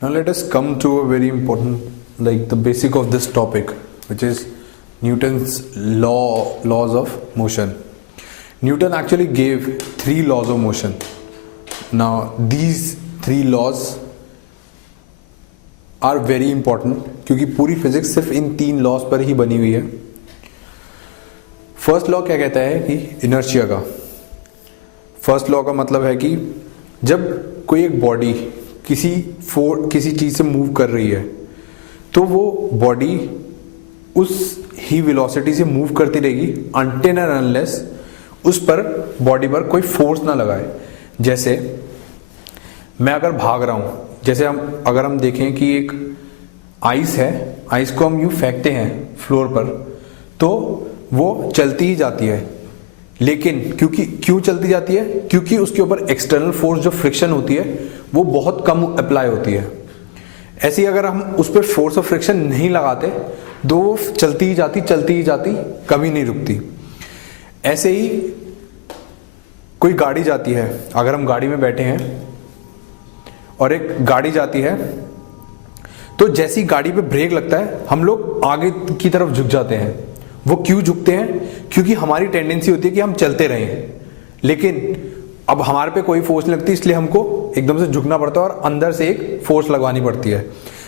Now let us come to a very important, like the basic of this topic, which is Newton's laws of motion. Newton actually gave 3 laws of motion. Now these 3 laws are very important क्योंकि पूरी physics सिर्फ इन 3 laws पर ही बनी हुई है. First law क्या कहता है कि इनर्शिया का. फर्स्ट लॉ का मतलब है कि जब कोई एक बॉडी किसी चीज से मूव कर रही है तो वो बॉडी उस ही वेलोसिटी से मूव करती रहेगी अनटिल एंड अनलेस उस पर बॉडी पर कोई फोर्स ना लगाए. जैसे मैं अगर भाग रहा हूं, जैसे अगर हम देखें कि एक आइस है, आइस को हम यूं फेंकते हैं फ्लोर पर तो वो चलती ही जाती है. लेकिन क्यों चलती जाती है? क्योंकि उसके ऊपर एक्सटर्नल फोर्स जो फ्रिक्शन होती है वो बहुत कम अप्लाई होती है. ऐसे ही अगर हम उस पर फोर्स ऑफ फ्रिक्शन नहीं लगाते तो वो चलती ही जाती कभी नहीं रुकती. ऐसे ही कोई गाड़ी जाती है, अगर हम गाड़ी में बैठे हैं और एक गाड़ी जाती है तो जैसी गाड़ी पे ब्रेक लगता है हम लोग आगे की तरफ झुक जाते हैं. वो क्यों झुकते हैं? क्योंकि हमारी टेंडेंसी होती है कि हम चलते रहें, लेकिन अब हमारे पे कोई फोर्स नहीं लगती इसलिए हमको एकदम से झुकना पड़ता है और अंदर से एक फोर्स लगवानी पड़ती है.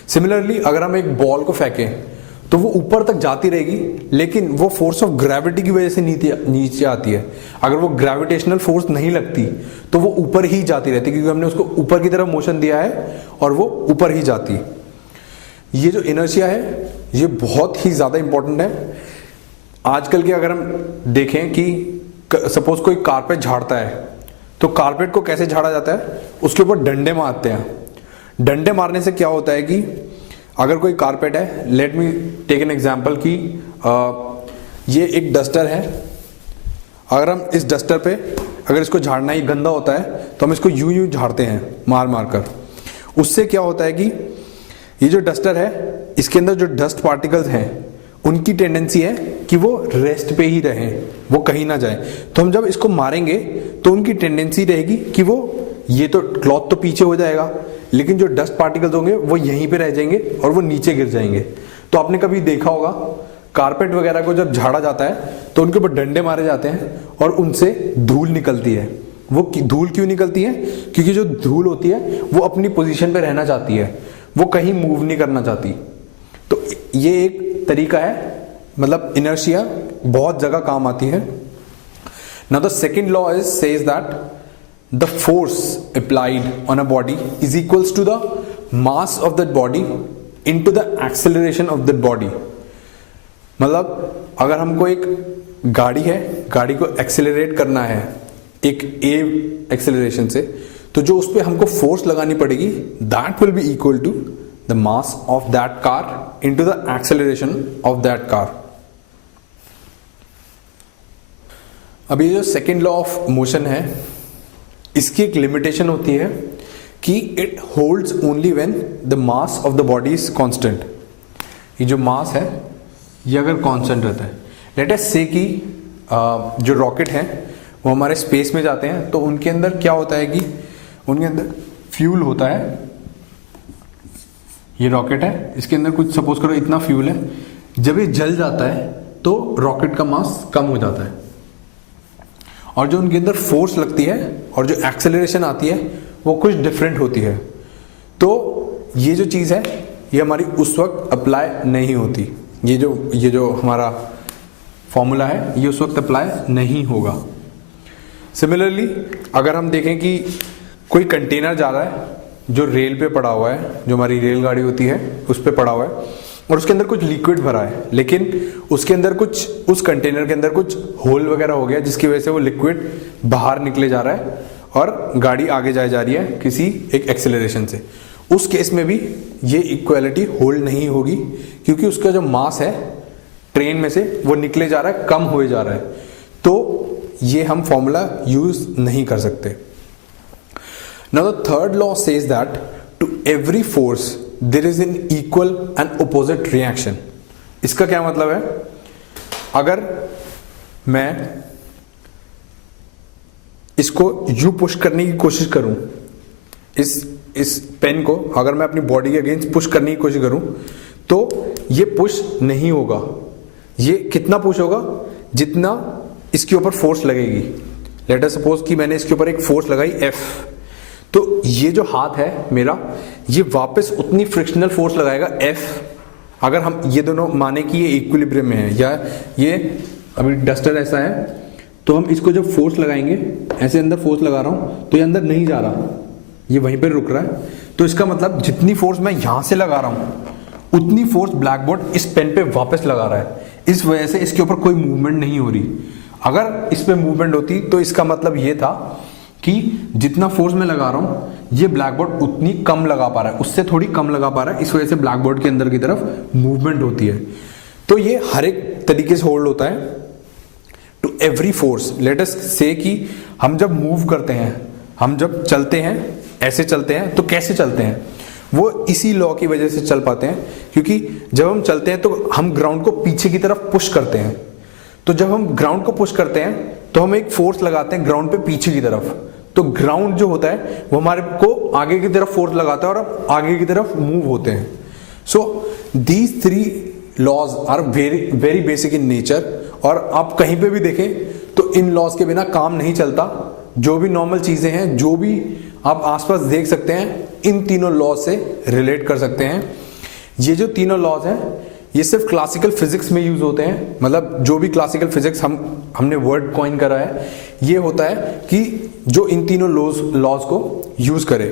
सिमिलरली अगर हम एक बॉल को फेंकें तो वो ऊपर तक जाती रहेगी, लेकिन वो फोर्स ऑफ ग्रेविटी की वजह से नीचे आती है. अगर वो ग्रेविटेशनल फोर्स नहीं लगती तो वो ऊपर ही जाती रहती, क्योंकि हमने उसको ऊपर की तरफ मोशन दिया है और वो ऊपर ही जाती. ये जो इनर्शिया है ये बहुत ही ज्यादा इंपॉर्टेंट है. आजकल के अगर हम देखें कि सपोज कोई कारपेट झाड़ता है तो कारपेट को कैसे झाड़ा जाता है? उसके ऊपर डंडे मारते हैं. डंडे मारने से क्या होता है कि अगर कोई कारपेट है, let me take an example कि ये एक डस्टर है. अगर हम इस डस्टर पे अगर इसको झाड़ना ही गंदा होता है तो हम इसको यूं झाड़ते हैं मार कर. उससे क्या होता है कि ये जो डस्टर है इसके अंदर जो डस्ट पार्टिकल्स हैं उनकी टेंडेंसी है कि वो रेस्ट पे ही रहें, वो कहीं ना जाए. तो हम जब इसको मारेंगे तो उनकी टेंडेंसी रहेगी कि वो ये तो क्लॉथ तो पीछे हो जाएगा, लेकिन जो डस्ट पार्टिकल्स होंगे वो यहीं पे रह जाएंगे और वो नीचे गिर जाएंगे. तो आपने कभी देखा होगा कारपेट वगैरह को जब झाड़ा जाता है तो उनके ऊपर डंडे मारे जाते हैं और उनसे धूल निकलती है. वो धूल क्यों निकलती है? क्योंकि जो धूल होती है वो अपनी पोजीशन पे रहना चाहती है, वो कहीं मूव नहीं करना चाहती. तो ये एक तरीका है, मतलब इनर्शिया बहुत जगह काम आती है. Now the second law is says that the force applied on a body is equals to the mass of that body into the acceleration of that body. मतलब अगर हमको एक गाड़ी है, गाड़ी को एक्सेलरेट करना है एक a एक्सेलरेशन से, तो जो उस पे हमको फोर्स लगानी पड़ेगी that will be equal to the mass of that car into the acceleration of that car. अब ये जो सेकेंड लॉ ऑफ मोशन है इसकी एक लिमिटेशन होती है कि it holds only when the mass of the body is constant. ये जो मास है ये अगर कांस्टेंट रहता है, लेट अस से कि जो रॉकेट हैं वो हमारे स्पेस में जाते हैं तो उनके अंदर क्या होता है कि उनके अंदर फ्यूल होता है. ये रॉकेट है, इसके अंदर कुछ सपोज करो इतना फ्यूल है. जब ये जल जाता है तो रॉकेट का मास कम हो जाता है और जो उनके अंदर फोर्स लगती है और जो एक्सेलरेशन आती है वो कुछ डिफरेंट होती है. तो ये जो चीज़ है ये हमारी उस वक्त अप्लाई नहीं होती. ये जो हमारा फॉर्मूला है ये उस वक्त अप्लाई नहीं होगा. सिमिलरली अगर हम देखें कि कोई कंटेनर जा रहा है जो रेल पे पड़ा हुआ है, जो हमारी रेलगाड़ी होती है उस पे पड़ा हुआ है और उसके अंदर कुछ लिक्विड भरा है, लेकिन उसके अंदर कुछ उस कंटेनर के अंदर कुछ होल वगैरह हो गया जिसकी वजह से वो लिक्विड बाहर निकले जा रहा है और गाड़ी आगे जा रही है किसी एक एक्सेलरेशन से. उस केस में भी ये इक्वालिटी होल्ड नहीं होगी क्योंकि उसका जो मास है ट्रेन में से वो निकले जा रहा है, कम हुए जा रहा है. तो ये हम फॉर्मूला यूज नहीं कर सकते. Now the third law says that to every force there is an equal and opposite reaction. इसका क्या मतलब है? अगर मैं इसको यू पुश करने की कोशिश करूं, इस पेन को अगर मैं अपनी बॉडी के अगेंस्ट पुश करने की कोशिश करूं तो ये पुश नहीं होगा। ये कितना पुश होगा? जितना इसके ऊपर फोर्स लगेगी। लेट अस सपोज कि मैंने इसके ऊपर एक फोर्स लगाई F, तो ये जो हाथ है मेरा, ये वापस उतनी फ्रिक्शनल फोर्स लगाएगा F। अगर हम ये दोनों माने कि ये इक्विलिब्रियम में है, या ये अभी डस्टर ऐसा है, तो हम इसको जब फोर्स लगाएंगे, ऐसे अंदर फोर्स लगा रहा हूं तो ये अंदर नहीं जा रहा, ये वहीं पर रुक रहा है। तो इसका मतलब जितनी फोर्स मैं यहां से लगा रहा हूं उतनी फोर्स ब्लैक बोर्ड इस पेन पे वापस लगा रहा है। इस वजह से इसके ऊपर कोई मूवमेंट नहीं हो रही। अगर इस पे मूवमेंट होती तो इसका मतलब ये था कि जितना फोर्स मैं लगा रहा हूं ये ब्लैक बोर्ड उतनी कम लगा पा रहा है, उससे थोड़ी कम लगा पा रहा है। इस वजह से ब्लैक बोर्ड के अंदर की तरफ मूवमेंट होती है। तो ये हर एक तरीके से होल्ड होता है to every force. Let us say कि हम जब मूव करते हैं, हम जब चलते हैं, ऐसे चलते हैं, तो कैसे चलते हैं? वो इसी लॉ की वजह से चल पाते हैं, क्योंकि जब हम चलते हैं तो हम ग्राउंड को पीछे की तरफ पुश करते हैं। तो जब हम ग्राउंड को पुश करते हैं तो हम एक फोर्स लगाते हैं ग्राउंड पे पीछे की तरफ। तो ग्राउंड जो होता है वो हमारे को आगे की तरफ फोर्स लगाता है और हम आगे की तरफ मूव होते हैं। So these 3 laws are very very basic in nature, और आप कहीं पे भी देखें तो इन लॉज के बिना काम नहीं चलता। जो भी नॉर्मल चीजें हैं, जो भी आप आसपास देख सकते हैं, इन तीनों लॉज से रिलेट कर सकते हैं। ये जो तीनों लॉज हैं ये सिर्फ क्लासिकल फिजिक्स में यूज होते हैं। मतलब जो भी क्लासिकल फिजिक्स हमने वर्ड कॉइन करा है, ये होता है कि जो इन तीनों लॉज को यूज करे।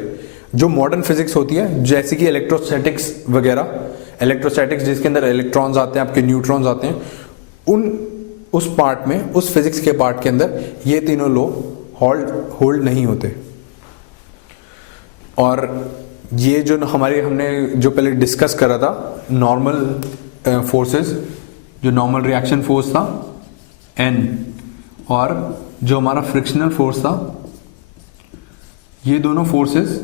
जो मॉडर्न फिजिक्स होती है, जैसे कि इलेक्ट्रोस्टैटिक्स वगैरह, इलेक्ट्रोस्टैटिक्स जिसके अंदर इलेक्ट्रॉन्स आते हैं, आपके न्यूट्रॉन्स आते हैं, उस पार्ट में, उस फिजिक्स के पार्ट के अंदर ये तीनों लॉ होल्ड नहीं होते। और ये जो हमने जो पहले डिस्कस करा था, नॉर्मल फोर्सेस, जो नॉर्मल रिएक्शन फोर्स था N, और जो हमारा फ्रिक्शनल फोर्स था, ये दोनों फोर्सेस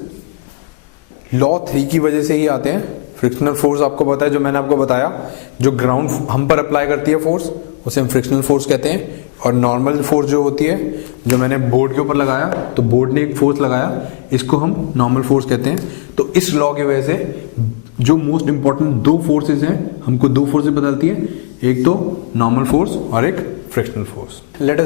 लॉ 3 की वजह से ही आते हैं। फ्रिक्शनल फोर्स आपको पता है, जो मैंने आपको बताया, जो ग्राउंड हम पर अप्लाई करती है फोर्स, उसे हम फ्रिक्शनल फोर्स कहते हैं। और नॉर्मल फोर्स जो होती है, जो मैंने बोर्ड के ऊपर लगाया, तो बोर्ड ने एक फोर्स लगाया, इसको हम नॉर्मल फोर्स कहते हैं। तो इस लॉ की वजह से जो मोस्ट इंपॉर्टेंट 2 फोर्सेस हैं, हमको 2 फोर्सेस बदलती है, एक तो नॉर्मल फोर्स और एक फ्रिक्शनल फोर्स। लेट अस